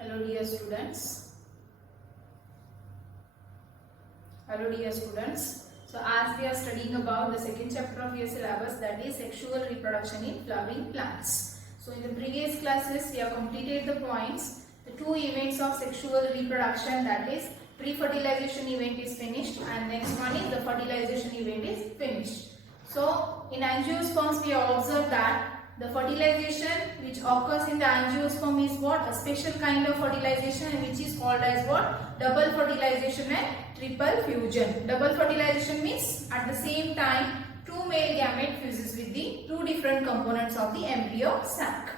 Hello dear students. Hello dear students. So as we are studying about the second chapter of your syllabus, that is sexual reproduction in flowering plants. So in the previous classes we have completed the points. The two events of sexual reproduction, that is pre-fertilization event is finished and next one is the fertilization event is finished. So in angiosperms we have observed that the fertilization which occurs in the angiosperm is what? A special kind of fertilization, and which is called as what? Double fertilization and triple fusion. Double fertilization means at the same time two male gamete fuses with the two different components of the embryo sac.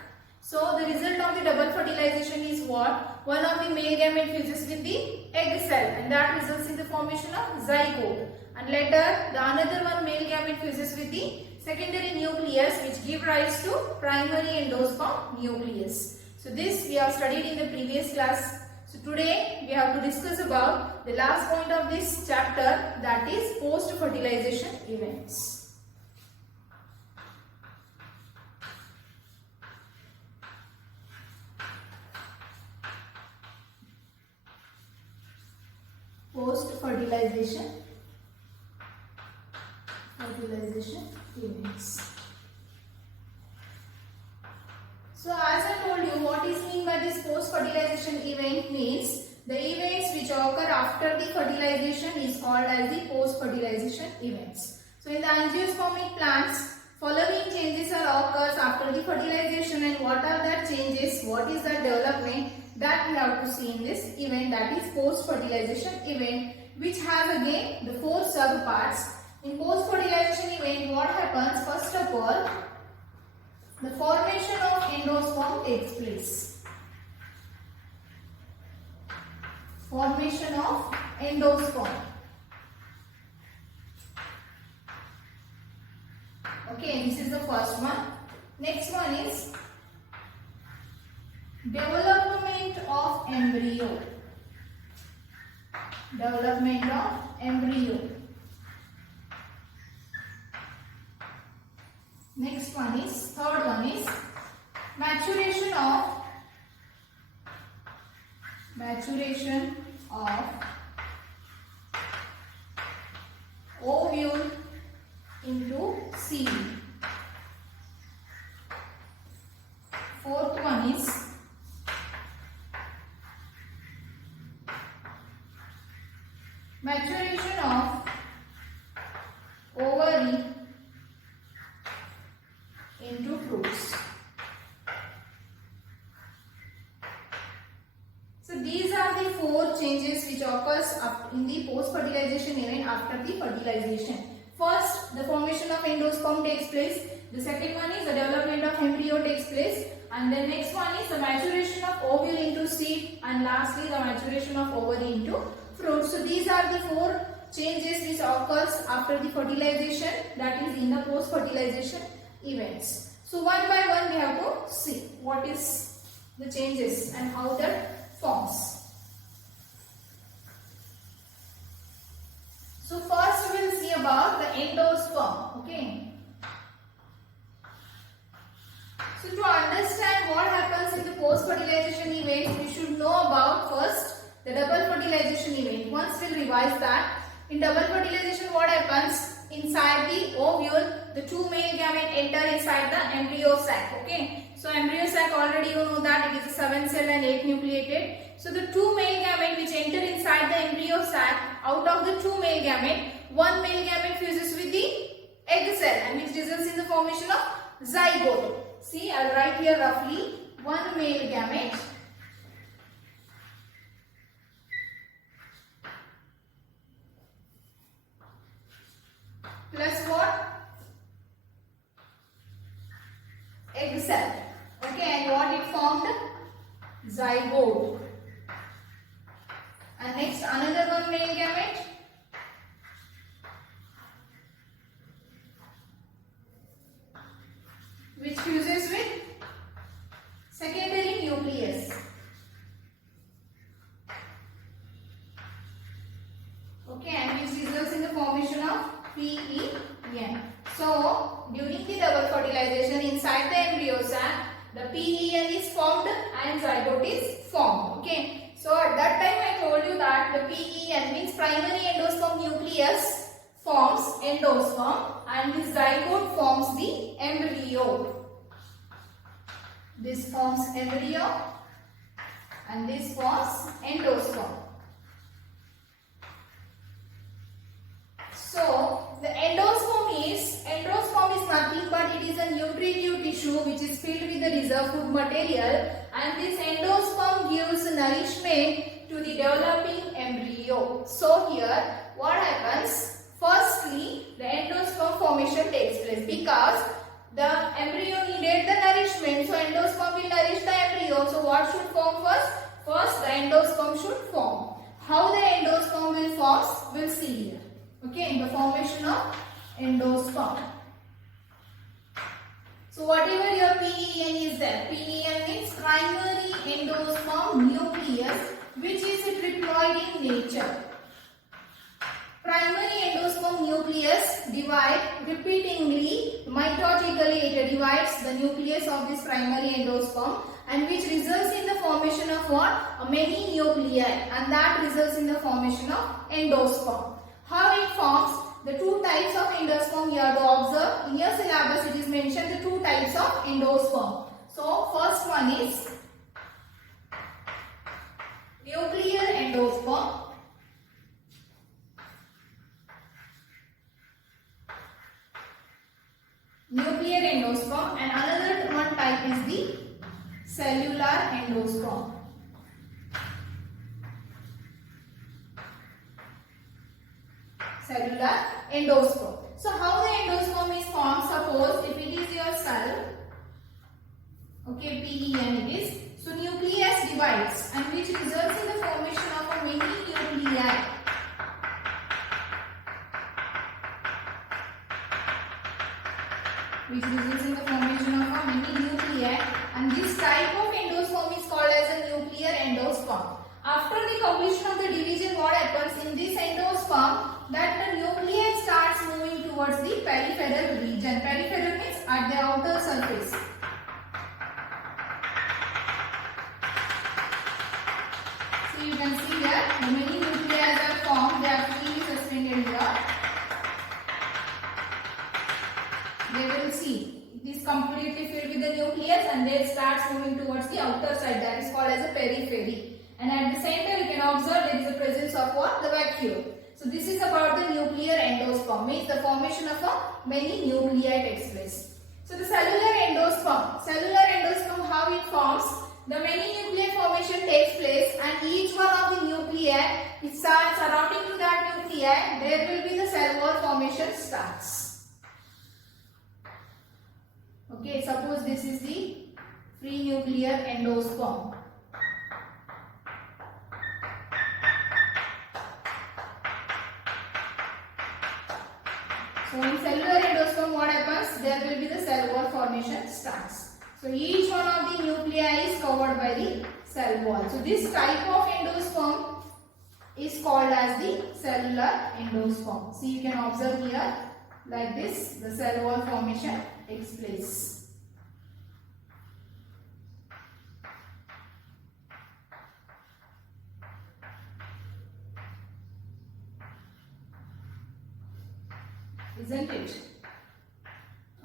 So the result of the double fertilization is what? One of the male gamete fuses with the egg cell and that results in the formation of zygote. And later the another one male gamete fuses with the secondary nucleus, which give rise to primary endosperm nucleus. So this we have studied in the previous class. So today we have to discuss about the last point of this chapter, that is post-fertilization events. Post-fertilization events. So as I told you, what is mean by this post-fertilization event means the events which occur after the fertilization is called as the post-fertilization events. So in the angiospermic plants, following changes are occurs after the fertilization, and what are that changes, what is that development, that we have to see in this event, that is post-fertilization event, which has again the four sub-parts. In post-fertilization event, what happens? First of all, the formation of endosperm takes place. Formation of endosperm. Okay, this is the first one. Next one is development of embryo. Development of embryo. Next one is, third one is maturation of ovule into seed. Fourth one is maturation of ovary into fruits. So these are the four changes which occurs in the post-fertilization event after the fertilization. First, the formation of endosperm takes place. The second one is the development of embryo takes place. And the next one is the maturation of ovule into seed. And lastly, the maturation of ovary into fruit. So these are the four changes which occurs after the fertilization, that is in the post-fertilization events. So one by one we have to see what is the changes and how that forms. So first we will see about the endosperm. Okay. So to understand what happens in the post-fertilization event, we should know about first the double fertilization event. Once we will revise that. In double fertilization, what happens? Inside the ovule, the two male gamete enter inside the embryo sac. Okay. So embryo sac, already you know that it is a 7 cell and 8 nucleated. So the two male gamete which enter inside the embryo sac, out of the two male gamete, one male gamete fuses with the egg cell and which results in the formation of zygote. See, I will write here roughly one male gamete plus what? Egg cell. Okay, and what it formed? Zygote. And next another one male gamete which fuses with secondary nucleus. Okay, and which results in the formation of PEN. So during the double fertilization inside the embryo sac, the PEN is formed and zygote is formed. Okay. So at that time I told you that the PEN means primary endosperm nucleus forms endosperm and this zygote forms the embryo. This forms embryo and this forms endosperm. So the endosperm is nothing but it is a nutritive tissue which is filled with the reserve food material, and this endosperm gives nourishment to the developing embryo. So here what happens? Firstly, the endosperm formation takes place because the embryo needed the nourishment. So endosperm will nourish the embryo. So what should form first? First the endosperm should form. How the endosperm will form? We'll see here. Okay, the formation of endosperm. So whatever your PEN is there, PEN means primary endosperm nucleus, which is triploid in nature. Primary endosperm nucleus divide repeatedly, mitotically it divides the nucleus of this primary endosperm, and which results in the formation of what? Many nuclei, and that results in the formation of endosperm. How it forms? The two types of endosperm you have to observe. In your syllabus it is mentioned the two types of endosperm. So first one is nuclear endosperm. Nuclear endosperm, and another one type is the cellular endosperm. Cellular endosperm. So how the endosperm is formed? Suppose if it is your cell, okay, PEN it is. So nucleus divides and which results in the formation of a many nuclei. Which results in the formation of a many nuclei, and this type of endosperm is called as a nuclear endosperm. After the completion of the division, what happens in this endosperm? That the nucleus starts moving towards the peripheral region. Peripheral means at the outer surface. So you can see here the many nuclei are formed. They are freely suspended here. They will see it is completely filled with the nucleus and then starts moving towards the outer side. That is called as a periphery. And at the center you can observe there is a presence of what? The vacuole. So this is about the nuclear endosperm, means the formation of a many nuclei takes place. So the cellular endosperm how it forms? The many nuclei formation takes place, and each one of the nuclei, it starts surrounding to that nuclei, there will be the cell wall formation starts. Okay, suppose this is the free nuclear endosperm. So in cellular endosperm what happens? There will be the cell wall formation starts. So each one of the nuclei is covered by the cell wall. So this type of endosperm is called as the cellular endosperm. See, you can observe here like this, the cell wall formation takes place. Isn't it?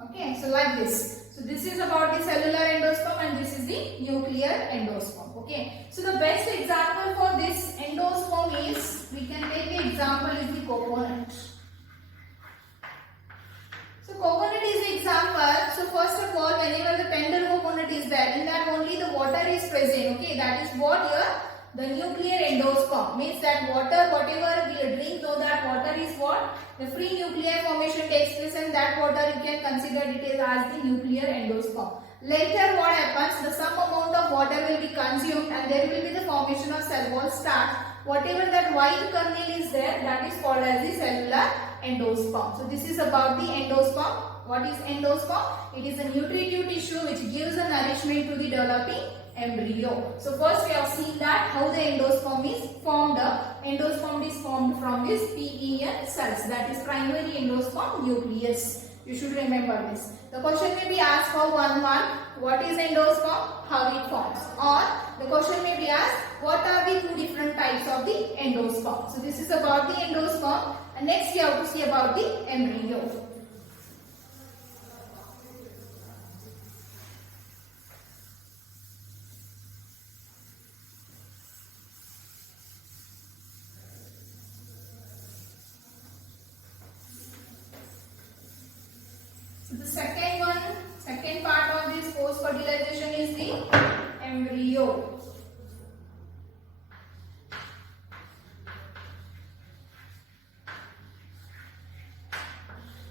Okay, so like this. So this is about the cellular endosperm and this is the nuclear endosperm. Okay, so the best example for this endosperm is, we can take the example is the coconut. So coconut is the example. So first of all, whenever the tender coconut is there, in that only the water is present. Okay, that is what here the nuclear endosperm means, that water, whatever we drink, though that water is what? The free nuclear formation takes place, and that water you can consider it as the nuclear endosperm. Later what happens? The some amount of water will be consumed and there will be the formation of cell wall start. Whatever that white kernel is there, that is called as the cellular endosperm. So this is about the endosperm. What is endosperm? It is a nutritive tissue which gives the nourishment to the developing embryo. So first we have seen that how the endosperm is formed. Endosperm is formed from this PEN cells, that is primary endosperm nucleus. You should remember this. The question may be asked for one mark. What is endosperm? How it forms. Or the question may be asked, what are the two different types of the endosperm? So this is about the endosperm. And next we have to see about the embryo. So the second part of this post fertilization is the embryo.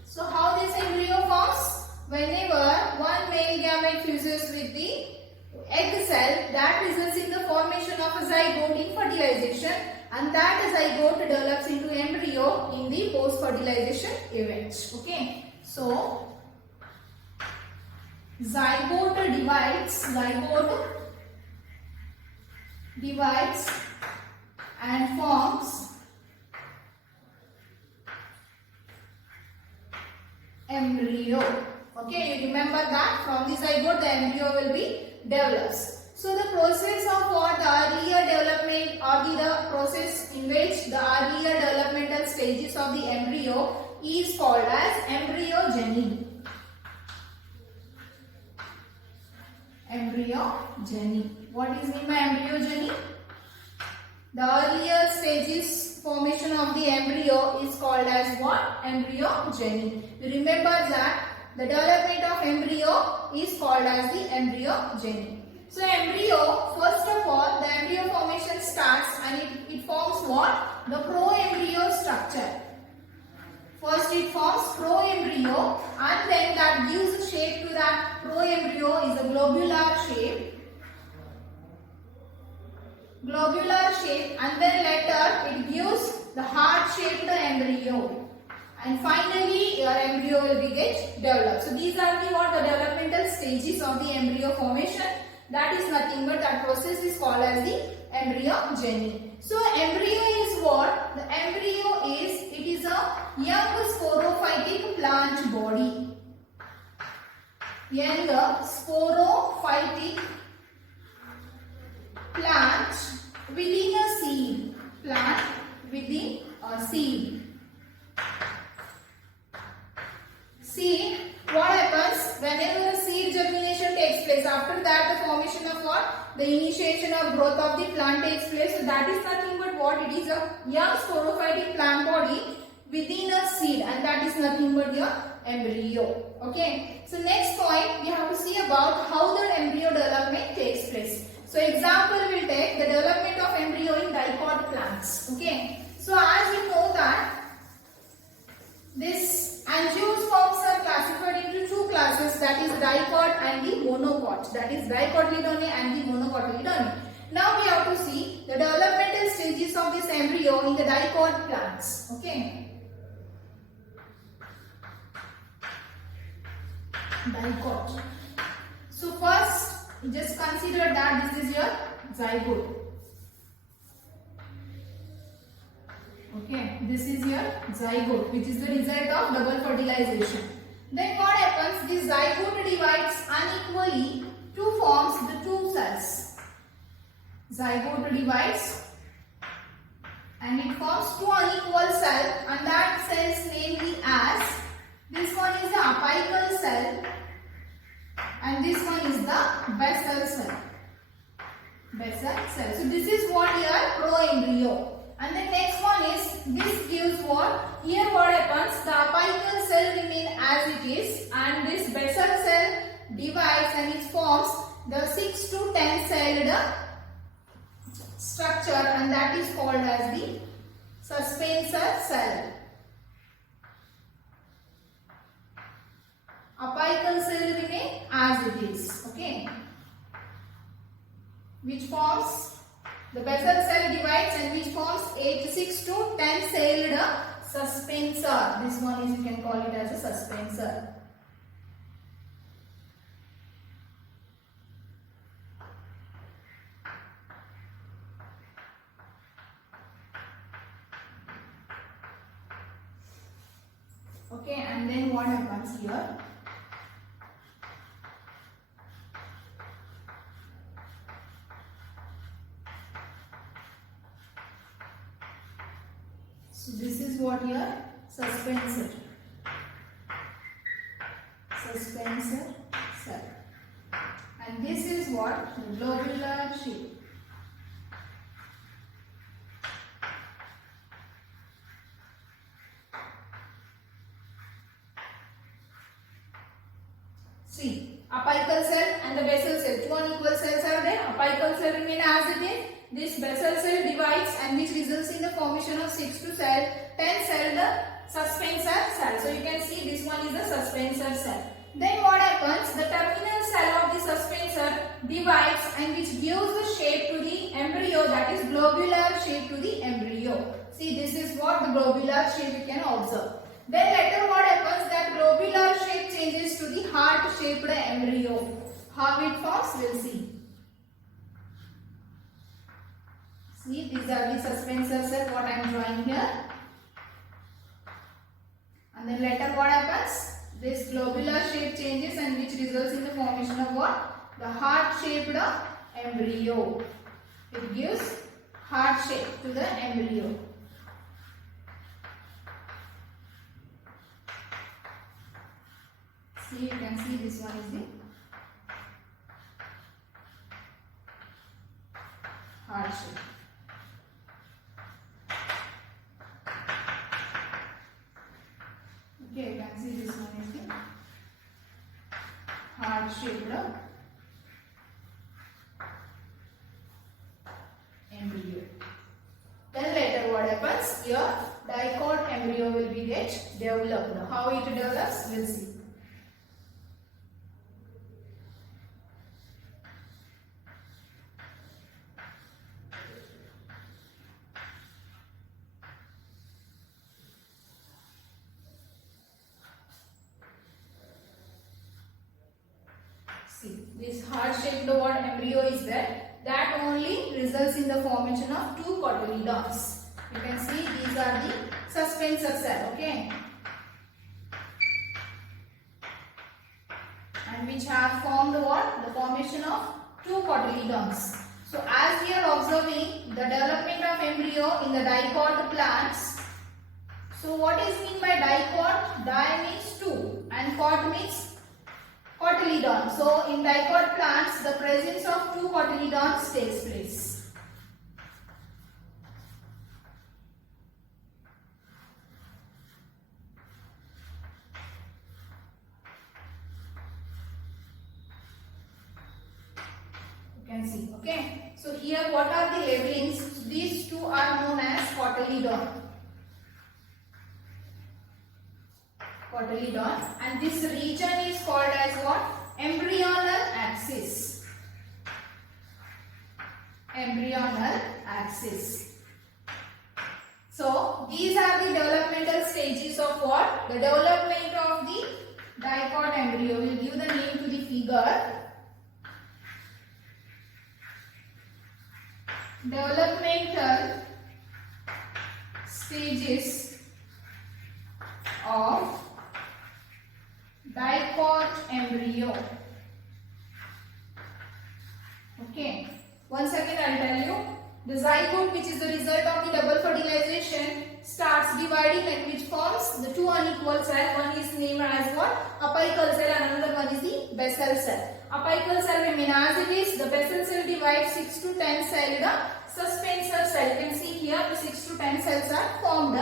So how this embryo forms? Whenever one male gamete fuses with the egg cell, that results in the formation of a zygote in fertilization, and that zygote develops into embryo in the post fertilization event. Okay, so zygote divides and forms embryo. Okay, you remember that from the zygote the embryo will be develops. So the process of what the earlier development or the process in which the earlier developmental stages of the embryo is called as embryogeny. Embryogeny. What is meant by embryogeny? The earlier stages formation of the embryo is called as what? Embryogeny. You remember that the development of embryo is called as the embryogeny. So embryo, first of all, the embryo formation starts and it forms what? The proembryo structure. First it forms proembryo and then that gives shape to that proembryo is a globular shape. And then later it gives the heart-shaped embryo. And finally your embryo will be get developed. So these are the developmental stages of the embryo formation. That is nothing but that process is called as the embryogeny. So embryo is what? The embryo is a young sporophytic plant body. Young sporophytic plant within a seed. Plant within a seed. See what happens whenever a seed germination takes place. After that the formation of what? The initiation of growth of the plant takes place. So that is nothing but what? It is a young sporophytic plant body within a seed, and that is nothing but your embryo. Okay. So next point we have to see about how the embryo development takes place. So example we will take the development of embryo in dicot plants. Okay. So as you know that this angiosperms are classified into two classes, that is dicot and the monocot. That is dicotyledone and the monocotyledone. Now we have to see the developmental stages of this embryo in the dicot plants. Okay. Dicot. So first just consider that this is your zygote. Okay, this is your zygote, which is the result of double fertilization. Then what happens? This zygote divides unequally to forms the two cells. Zygote divides and it forms two unequal cells, and that cells namely as this one is the apical cell and this one is the basal cell. So this is what your proembryo. And the next one is, this gives what? Here what happens? The apical cell remain as it is and this basal cell divides and it forms the 6 to 10 celled structure, and that is called as the suspensor cell. Apical cell remain as it is. Okay. Which forms the basal cell divides and which forms 6 to 10 celled suspensor. This one is, you can call it as a suspensor. Okay, and then what happens here? So this is what here suspensor cell, and this is what globular shape. See, apical cell and the basal cell, two unequal cells are there. Apical cell remain as it is. This basal cell divides and which results in the formation of 6 to 10 cell, the suspensor cell. So you can see this one is the suspensor cell. Then what happens? The terminal cell of the suspensor divides and which gives the shape to the embryo, that is globular shape to the embryo. See, this is what the globular shape you can observe. Then later what happens? That globular shape changes to the heart-shaped embryo. How it forms, we'll see. See, these are the suspensor cell, what I am drawing here. And then later what happens? This globular shape changes and which results in the formation of what? The heart-shaped embryo. It gives heart shape to the embryo. See, you can see this one is the heart shape. Okay, you can see this one is the heart shaped embryo. Then later what happens? Your dicot embryo will be developed. How it develops, we'll see. See, this heart-shaped embryo is there. That only results in the formation of two cotyledons. You can see these are the suspensor cell, okay, and which have formed what? The formation of two cotyledons. So as we are observing the development of embryo in the dicot plants. So what is mean by dicot? Di means two and cot means cotyledon. So in dicot plants, the presence of two cotyledons takes place. You can see, okay. So here what are the labelings? These two are known as cotyledon. And this region is called as what? Embryonal axis. So these are the developmental stages of what? The development of the dicot embryo. We will give the name to the figure. Developmental stages of dicot embryo. Okay. Once again I will tell you. The zygote, which is the result of the double fertilization, starts dividing and which forms the two unequal cells. One is named as what? Apical cell and another one is the basal cell. Apical cell remain as it is. The basal cell divides 6 to 10 cells. The suspensor cell. You can see here the 6 to 10 cells are formed.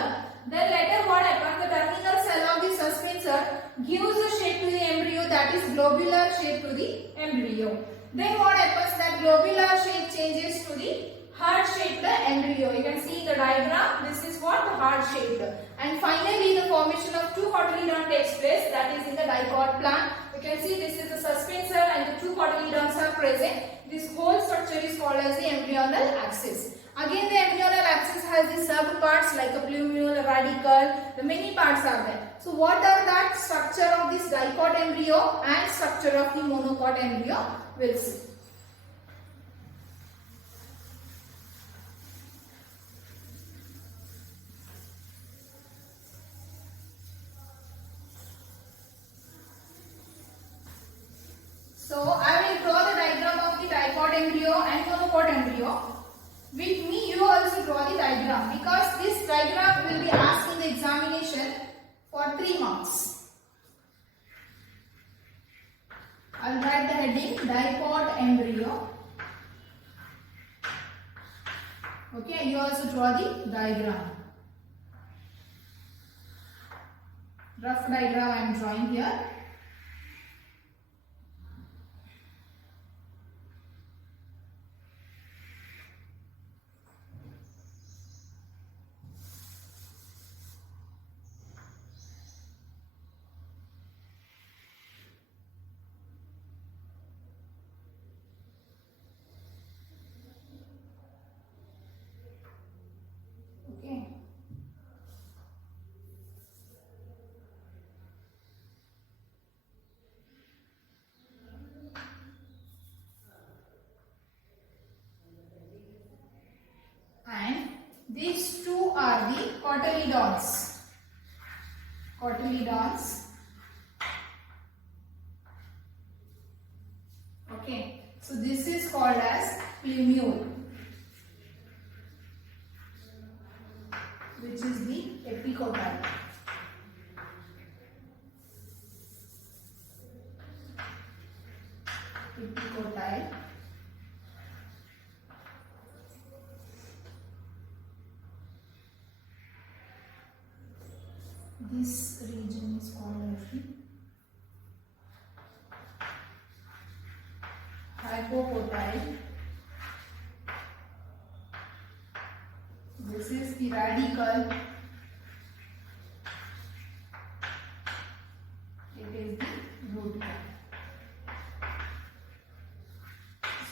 Then later what happens? The terminal cell of the suspensor gives a shape to the embryo, that is globular shape to the embryo. Then what happens? That globular shape changes to the heart-shaped embryo. You can see the diagram. This is what? The heart-shaped. And finally the formation of two cotyledons takes place, that is in the dicot plant. You can see this is the suspensor and the two cotyledons are present. This whole structure is called as the embryonal axis. Again the embryonal axis has the sub parts like a plumule, a radicle, the many parts are there. So what are that structure of this dicot embryo and structure of the monocot embryo? We'll see. So I will draw the diagram of the diploid embryo and monopod embryo. With me, you also draw the diagram because this diagram will be asked in the examination for 3 marks. I will write the heading diploid embryo. Okay, you also draw the diagram. Rough diagram I am drawing here. Okay. And these two are the cotyledons. Cotyledons. Okay. So this is called as plumule, which is the epicotyle. Epicotyle. This region is called as the hypocotyle. This is the radicle. It is the root cap.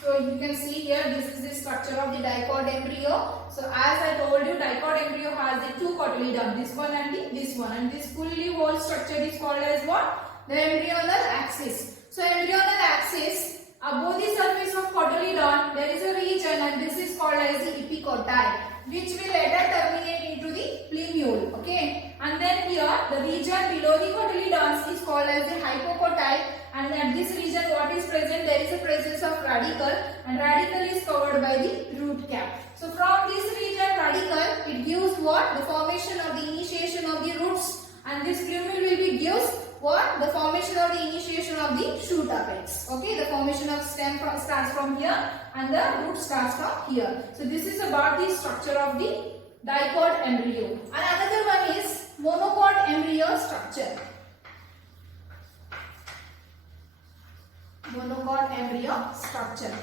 So you can see here, this is the structure of the diploid embryo. So as I told you, diploid embryo has the two cotyledons, this one and this one, and this fully whole structure is called as what? The embryonal axis. So embryonal axis, above the surface of cotyledon, there is a region, and this is called as the epicotyle, which will later terminate into the plumule. Okay, and then here the region below the cotyledons is called as the hypocotyle, and at this region what is present? There is a presence of radicle, and radicle is covered by the root cap. So from this region radicle, it gives what? The formation of the initiation of the roots, and this plumule will be gives what? The formation of the initiation of the shoot apex. Okay, the formation of stem starts from here and the root starts from here. So this is about the structure of the diploid embryo. And another one is monopod embryo structure. Monopod embryo structure.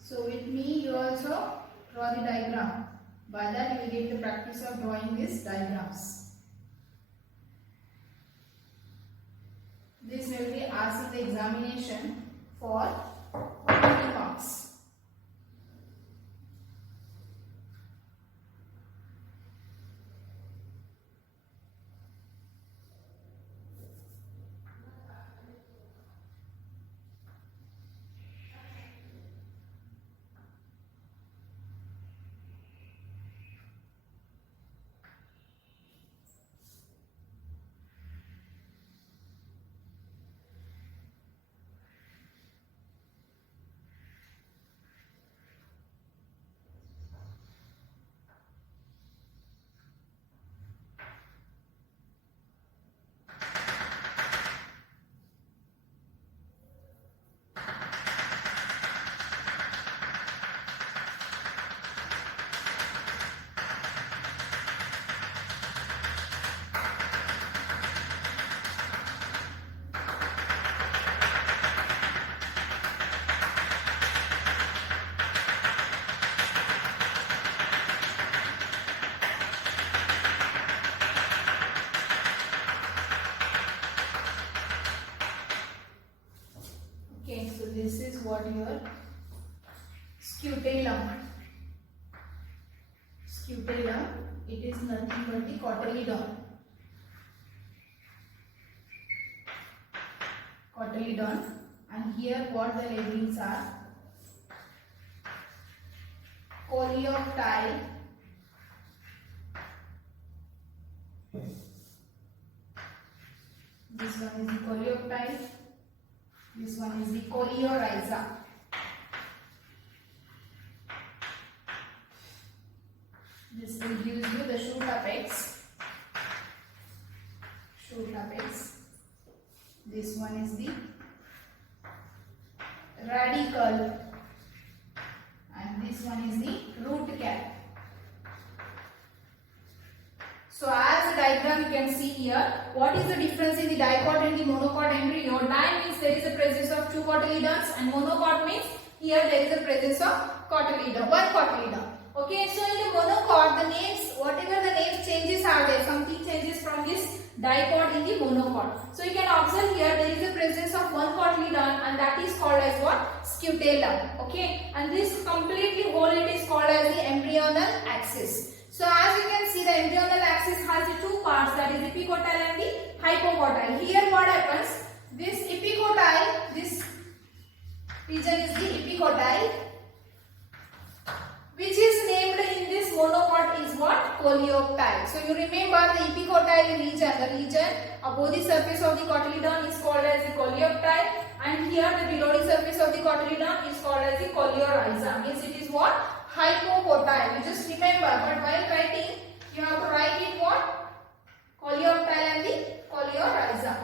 So with me, you also draw the diagram. By that you will get the practice of drawing these diagrams. This will be asked in the examination for 20 marks. Okay, so this is what your scutellum. Scutellum, it is nothing but the cotyledon. Cotyledon, and here what the labelings are: coleoptile, this one is the coleoptile, this one is the coleorhiza. This will give you the shoot apex. Shoot apex. This one is the radicle, and this one is the root cap. So as the diagram you can see here, what is the difference in the dicot and the monocot embryo? Di means there is a presence of two cotyledons, and monocot means here there is a presence of cotyledon, one cotyledon. Okay, so in the monocot, the names, whatever the name changes are there, something changes from this dicot in the monocot. So you can observe here there is a presence of one cotyledon, and that is called as what? Scutellum. Okay, and this completely whole it is called as the embryonal axis. So as you can see, the embryonal axis has the two parts, that is epicotyle and the hypocotyle. Here what happens? This epicotyle, this region is the epicotyle, which is named in this monocot is what? Coleoptile. So you remember the epicotyle region, the region above the surface of the cotyledon is called as the coleoptile, and here the below the surface of the cotyledon is called as the coleorhiza. Means it is what? Hypocotyle. You just remember, but while writing you have to write it what? Coleoptile and the coleorhiza.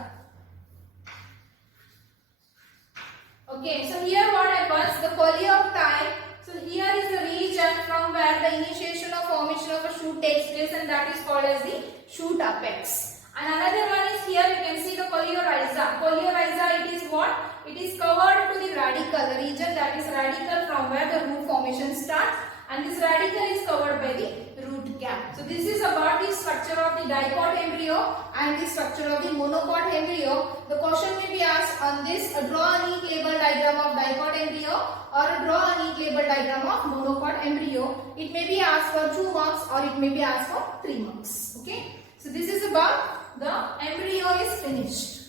Okay, so here what happens? The coleoptile, so here is the region from where the initiation or formation of a shoot takes place, and that is called as the shoot apex. And another one is here you can see the coleorhiza. Coleorhiza, it is what? It is covered to the radicle, the region that is radicle from where the root formation starts, and this radicle is covered by the root cap. So this is about the structure of the dicot embryo and the structure of the monocot embryo. The question may be asked on this: draw a neat label diagram of dicot embryo, or draw a neat label diagram of monocot embryo. It may be asked for 2 marks, or it may be asked for 3 marks. Okay. So this is about the embryo is finished.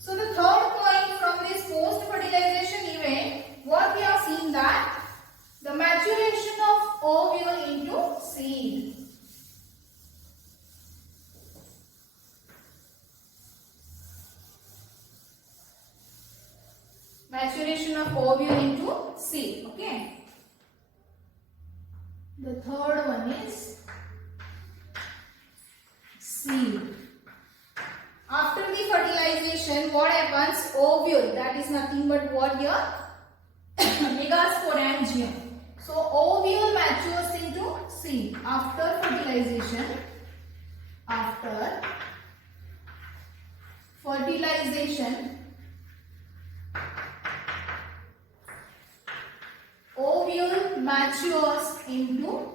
So the third point from this post-fertilization event, what we have seen that the maturation of ovule into seed. Maturation of ovule into seed. Okay. The third one is seed. After the fertilization, what happens? Ovule, that is nothing but what here? Megasporangium. So ovule matures into seed after fertilization. After fertilization, ovule matures into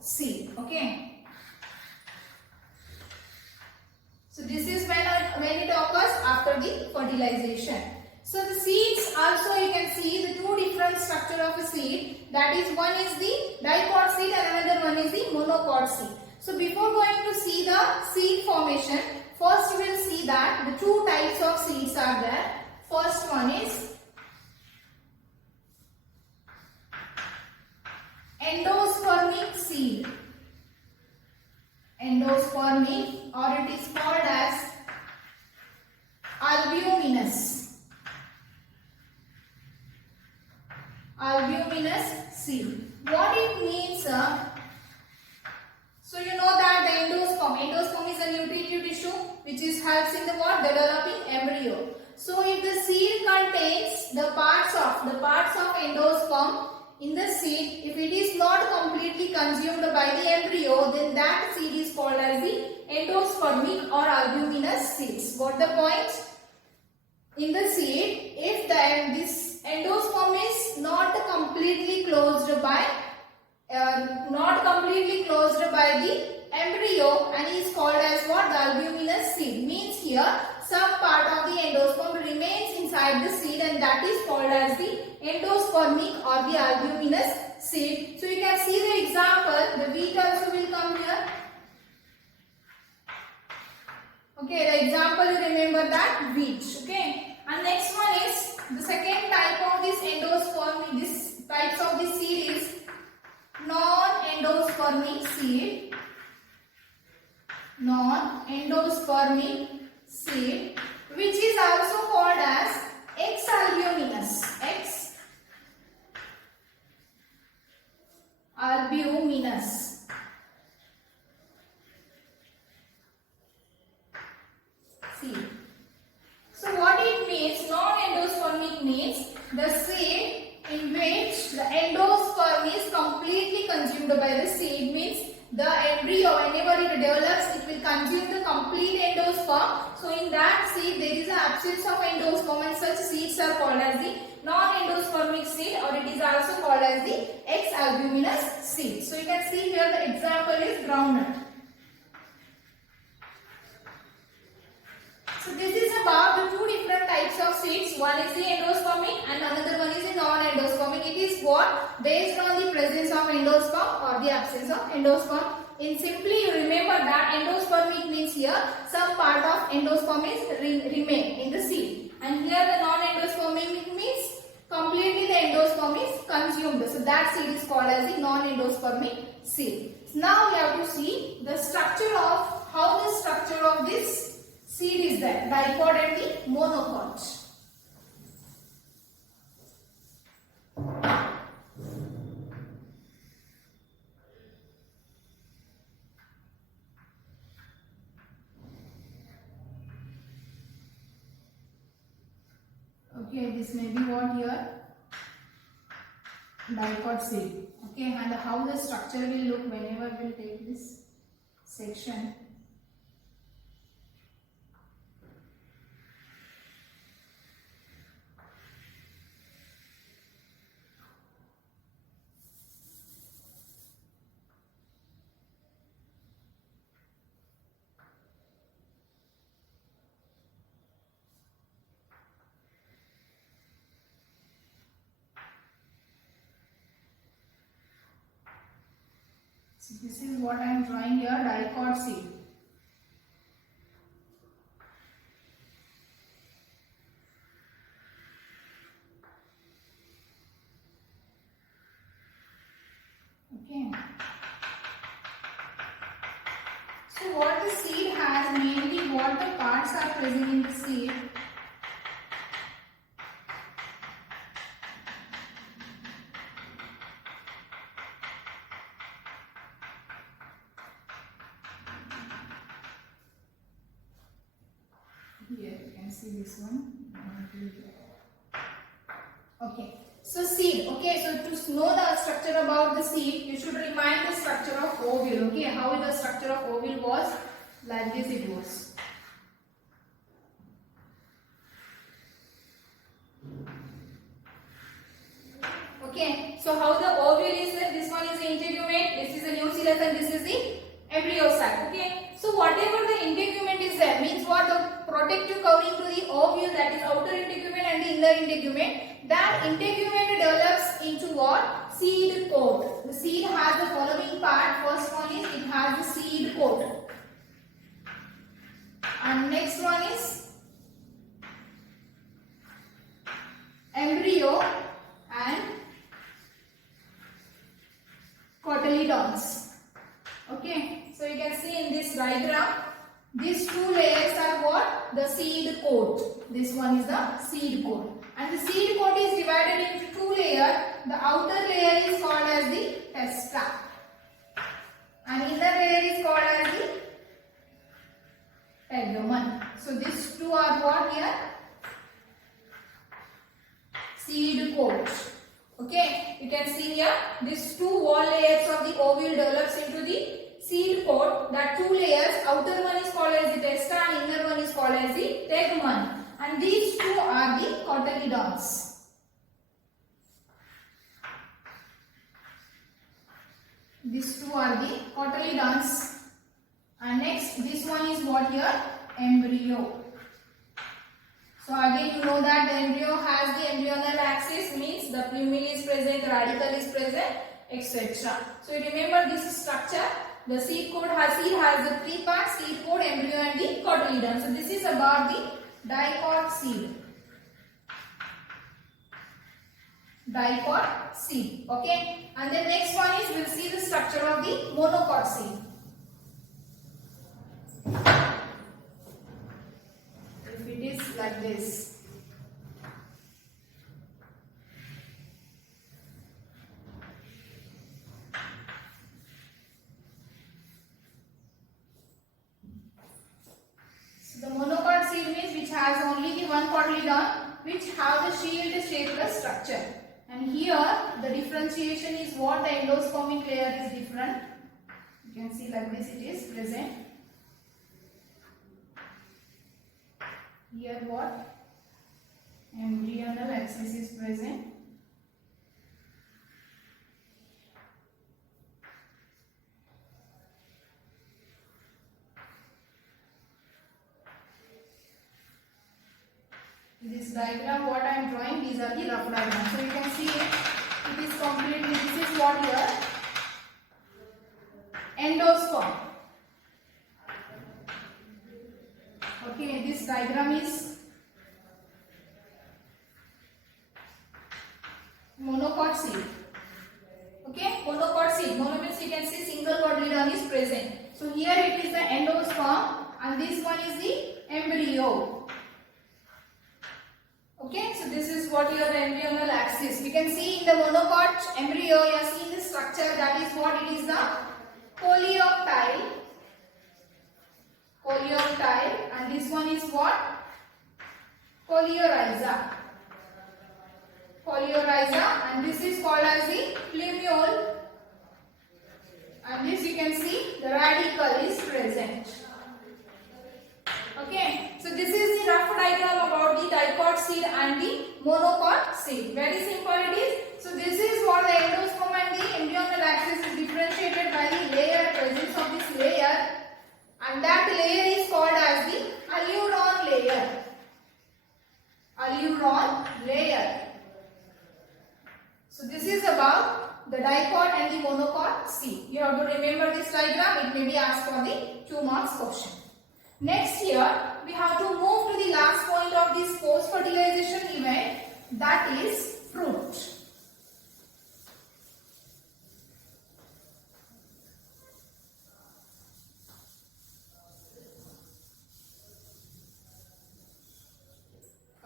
seed. Okay. So this is when it occurs after the fertilization. So the seeds also you can see the two different structure of a seed. That is, one is the dicot seed and another one is the monocot seed. So before going to see the seed formation, first we will see that the two types of seeds are there. First one is endospermic seed. Endospermic, or it is called as albuminous. Albuminous seed. What it means? So you know that the endosperm. Endosperm is a nutritive tissue which helps in the what? Developing embryo. So if the seed contains the parts of endosperm in the seed, if it is not completely consumed by the embryo, then that seed is called as the endospermic or albuminous seeds. What the point? In the seed, if this endosperm is not completely closed by not completely closed by the embryo and is called as what? The albuminous seed. Means here some part of the endosperm remains inside the seed and that is called as the endospermic or the albuminous seed. So you can see the example. The wheat also will come here. Okay, the example you remember that wheat. Okay, and next one is the second type of this endosperm. This types of the seed is non-endospermic seed. Non-endospermic seed, which is also called as X-albuminous. X-albuminous seed. So what it means? Non-endospermic means the seed in which the endosperm is completely consumed by the seed. Means the embryo, whenever it develops, it will consume the complete endosperm. So in that seed there is an absence of endosperm and such seeds are called as the non-endospermic seed, or it is also called as the X-albuminous seed. So you can see here the example is groundnut. So this is about the two different types of seeds. One is the endospermic and another one is the non-endospermic. It is what? Based on the presence of endosperm or the absence of endosperm. In simply you remember that endospermic means here some part of endosperm is remain in the seed. And here the non-endospermic means completely the endosperm is consumed. So that seed is called as the non-endospermic seed. Now we have to see the structure of how the structure of this seed is there, dipod and the monocot. Okay, this may be what here? Dipod seed. Okay, and how the structure will look whenever we will take this section. So this is what I am drawing here, dipod seed. Okay. So what the seed has, mainly what the parts are present in the seed. Here you can see this one. Okay, so seed. Okay, so to know the structure about the seed, you should remind the structure of ovule. Okay, how the structure of ovule was? Like this it was. Okay, so how the ovule is? This one is the integument, this is the nucleus, and this is the embryo sac. Okay, so whatever the integument is there means what? The protective covering to the ovule, that is outer integument and the inner integument. That integument develops into what? Seed coat. The seed has the following part. First one is it has the seed coat, and next one is embryo and cotyledons. Okay, so you can see in this diagram, these two layers are what? The seed coat. This one is the seed coat. And the seed coat is divided into two layers. The outer layer is called as the testa, and inner layer is called as the tegumen. So these two are what here? Seed coat. Okay, you can see here these two wall layers of the ovule develops into the seed coat. That two layers, outer one is called as the testa and inner one is called as the tegumen. And these two are the cotyledons. These two are the cotyledons. And next, this one is what here? Embryo. So again you know that the embryo has the embryonal axis, means the plumule is present, radicle is present, etc. So you remember this structure. The seed has the three parts: seed coat, embryo and the cotyledon. So this is about the dicot seed. Dicot seed. Okay. And the next one is, we'll see the structure of the monocot seed. If it is like this. So the monocot seed means which has only the one cotyledon, which have the shield shapeless structure. And here the differentiation is what? The endospermic layer is different. You can see like this, it is present. Here what? Embryonal axis is present. This diagram what I am drawing, these are the rough diagrams. So you can see it is completely, this is what here? Endosperm. Okay, this diagram is monocot seed. Okay, monocot seed. Mono means you can see single cotyledon is present. So here it is the endosperm and this one is the embryo. Okay, so this is what your embryonal axis. We can see in the monocot embryo, you are seeing the structure, that is what it is, the coleoptile. Coleoptile, and this one is what? Coleorhiza. Coleorhiza, and this is called as the plumule. And this you can see the radicle is present. Okay, so this is the rough diagram about the dicot seed and the monocot seed. Very simple it is. So this is what the endosperm and the embryonal axis is differentiated by the layer, presence of this layer, and that layer is called as the aleuron layer. Aleuron layer. So this is about the dicot and the monocot seed. You have to remember this diagram. It may be asked for the 2 marks question. Next here, we have to move to the last point of this post-fertilization event, that is fruit.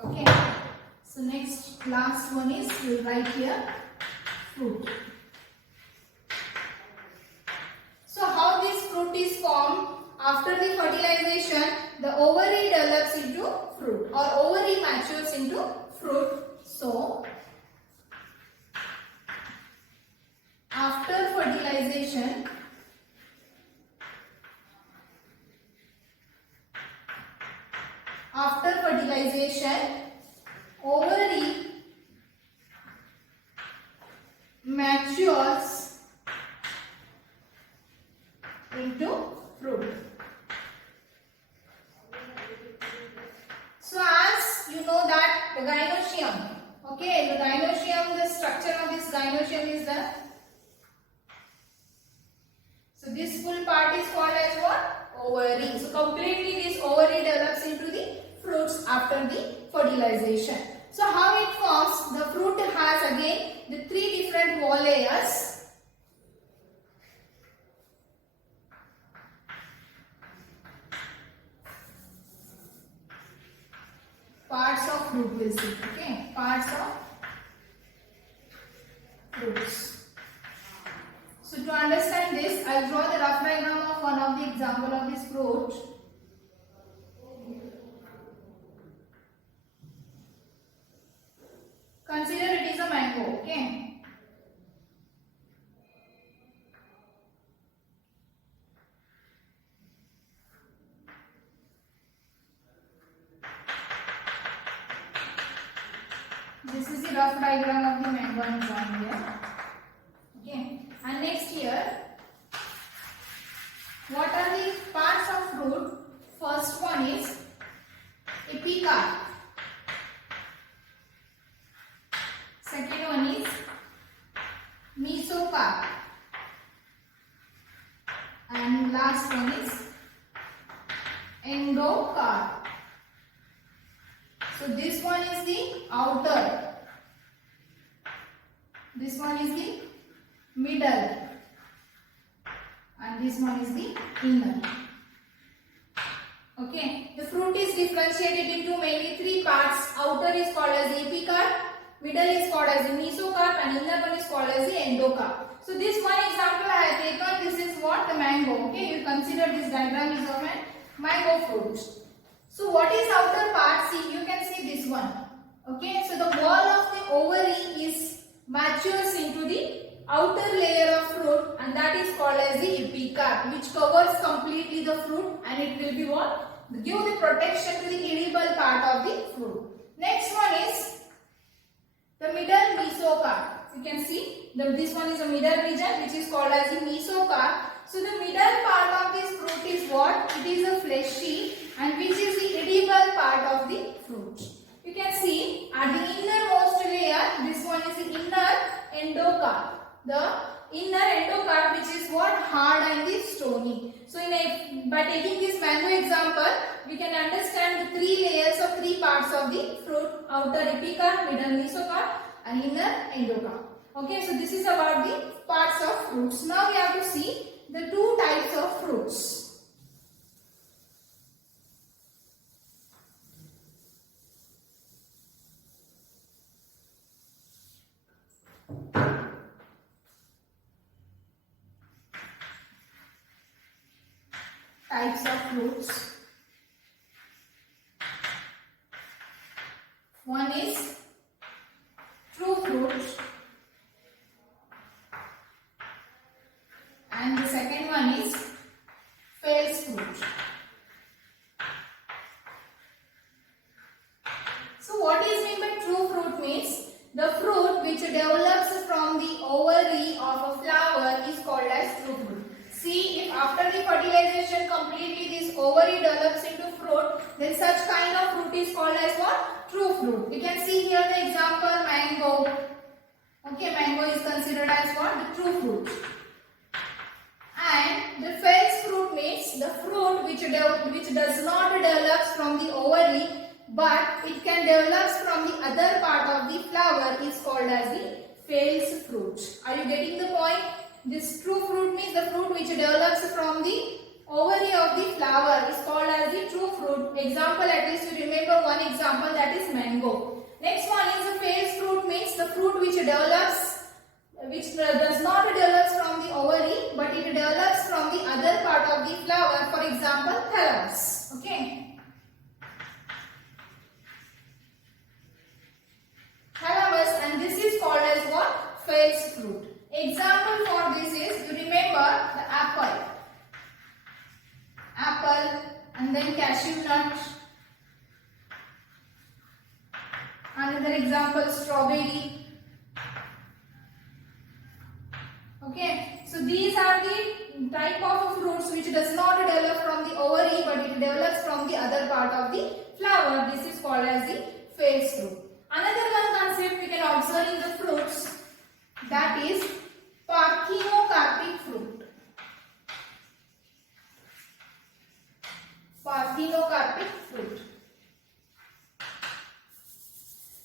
Okay, so next, last one is, we will write here, fruit. So how this fruit is formed? After the fertilization, the ovary develops into fruit or ovary matures into fruit. So, after fertilization, ovary matures into fruit. So as you know that the gynoecium, okay, the gynoecium, the structure of this gynoecium is the, so this full part is called as what? Ovary. So completely this ovary develops into the fruits after the fertilization. So how it forms? The fruit has again the 3 different wall layers. Parts of fruit will see, okay, parts of fruits. So to understand this, I will draw the rough diagram of one of the example of this fruit. Consider it is a mango, okay. This is the rough diagram of the mango I am drawing here. Okay. And next here, last one is endocarp. So this one is the outer, this one is the middle, and this one is the inner. Okay, the fruit is differentiated into mainly three parts. Outer is called as the epicarp, middle is called as the mesocarp, and inner one is called as the endocarp. So this one example I have taken, this is what? The mango. Okay, you consider this diagram is of a mango fruit. So what is outer part? See, you can see this one. Okay, so the wall of the ovary is matures into the outer layer of fruit, and that is called as the epicarp, which covers completely the fruit, and it will be what? Give the protection to the edible part of the fruit. Next one is the middle mesocarp. You can see this one is a middle region which is called as the mesocarp. So the middle part of this fruit is what? It is a fleshy and which is the edible part of the fruit. You can see at the innermost layer, this one is the inner endocarp. The inner endocarp, which is what? Hard and the stony. So by taking this mango example, we can understand the three layers of three parts of the fruit: outer epicarp, middle mesocarp, and inner endocarp. Okay, so this is about the parts of fruits. Now we have to see the two types of fruits. Types of fruits. One is true fruit, and the second one is false fruit. So what is meant by true fruit means the fruit which develops from the ovary of a flower is called as true fruit. See, if after the fertilization completely this ovary develops into fruit, then such kind of fruit is called as what? True fruit. We can see here the example mango. Okay, mango is considered as what? The true fruit. And the false fruit means the fruit which does not develop from the ovary, but it can develop from the other part of the flower is called as the false fruit. Are you getting the point? This true fruit means the fruit which develops from the ovary of the flower is called as the true fruit. Example, at least you remember one example, that is mango. Next one is the false fruit means the fruit which does not develop from the ovary, but it develops from the other part of the flower. For example, thalamus. Okay. Thalamus, and this is called as what? False fruit. Example for this is, you remember the apple. Apple and then cashew nut. Another example, strawberry. Okay, so these are the type of fruits which does not develop from the ovary, but it develops from the other part of the flower. This is called as the false fruit. Another one concept we can observe in the fruits, that is parthenocarpic fruit. Parthenocarpic fruit.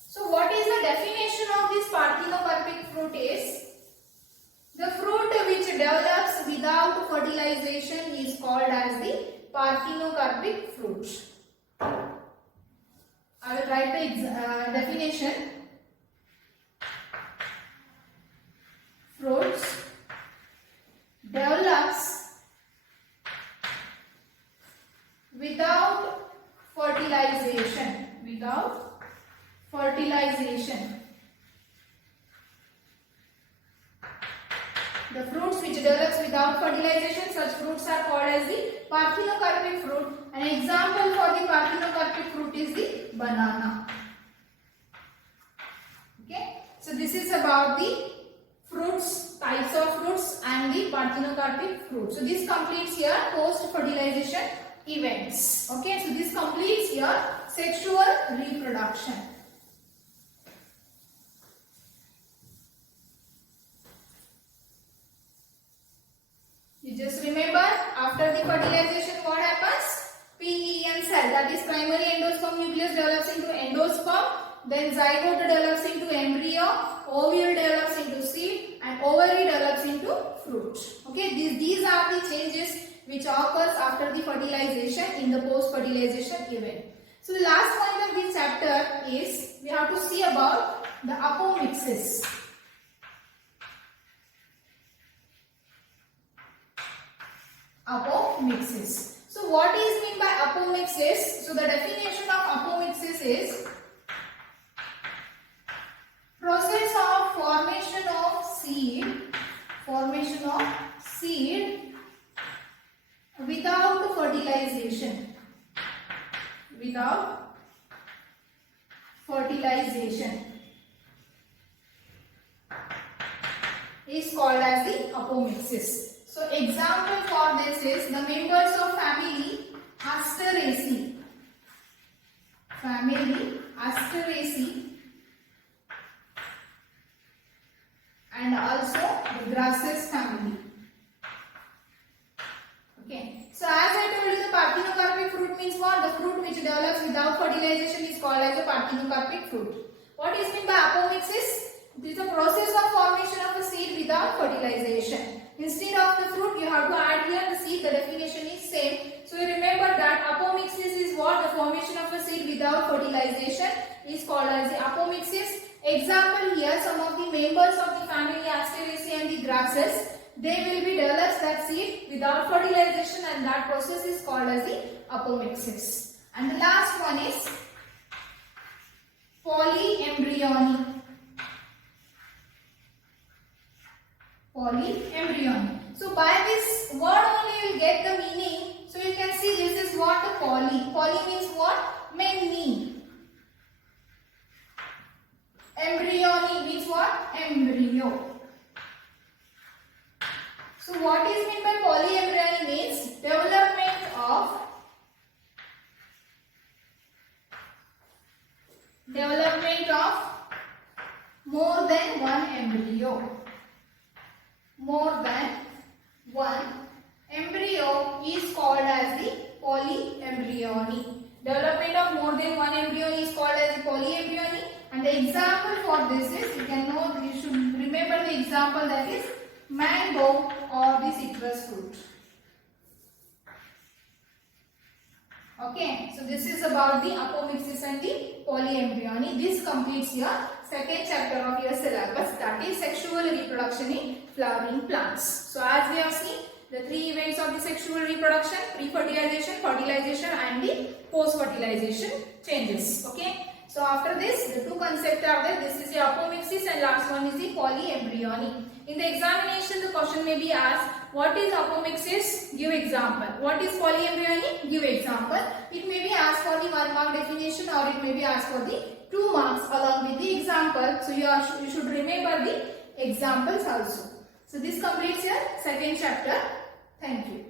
So what is the definition of this parthenocarpic fruit is, the fruit which develops without fertilization is called as the parthenocarpic fruit. I will write the definition. Fruits develops without fertilization. Without fertilization. The fruits which develops without fertilization, such fruits are called as the parthenocarpic fruit. An example for the parthenocarpic fruit is the banana. Okay, so this is about the fruits, types of fruits and the parthenocarpic fruit. So this completes your post-fertilization events. Okay, so this completes your sexual reproduction. You just remember, after After the fertilization, what happens? PEN cell, that is primary endosperm nucleus, develops into endosperm. Then zygote develops into embryo, ovule develops into seed, and ovary develops into fruit. Okay, these are the changes which occurs after the fertilization in the post-fertilization event. So the last point of this chapter is we have to see about the apomixis. Apomixis. So what is meant by apomixis? So the definition of apomixis is process of formation of seed without fertilization. Without fertilization is called as the apomixis. So example for this is the members of family Asteraceae. Family Asteraceae and also the grasses family. Okay. So as I told you, the parthenocarpic fruit means what? The fruit which develops without fertilization is called as a parthenocarpic fruit. What is meant by apomixis? It is a process of formation of a seed without fertilization. Instead of the fruit, you have to add here the seed. The definition is same. So you remember that apomixis is what? The formation of a seed without fertilization is called as the apomixis. Example here, some of the members of the family Asteraceae and the grasses, they will be develops that seed without fertilization, and that process is called as the apomixis. And the last one is polyembryony. Polyembryony. So by this word only you will get the meaning. So you can see this is what the poly. Poly means what? Many. Embryony means what? Embryo. So what is meant by polyembryony means development of more than one embryo. More than one embryo is called as the polyembryony. Development of more than one embryo is called as the polyembryony. And the example for this is, you should remember the example, that is mango or the citrus fruit. Okay, so this is about the apomixis and the polyembryony. This completes your second chapter of your syllabus, that is sexual reproduction in flowering plants. So as we have seen, the three events of the sexual reproduction: pre-fertilization, fertilization and the post-fertilization changes. Okay. So after this, the two concepts are there. This is the apomixis and last one is the polyembryony. In the examination, the question may be asked, what is apomixis? Give example. What is polyembryony? Give example. It may be asked for the 1 mark definition, or it may be asked for the 2 marks along with the example. So you should remember the examples also. So this completes your second chapter. Thank you.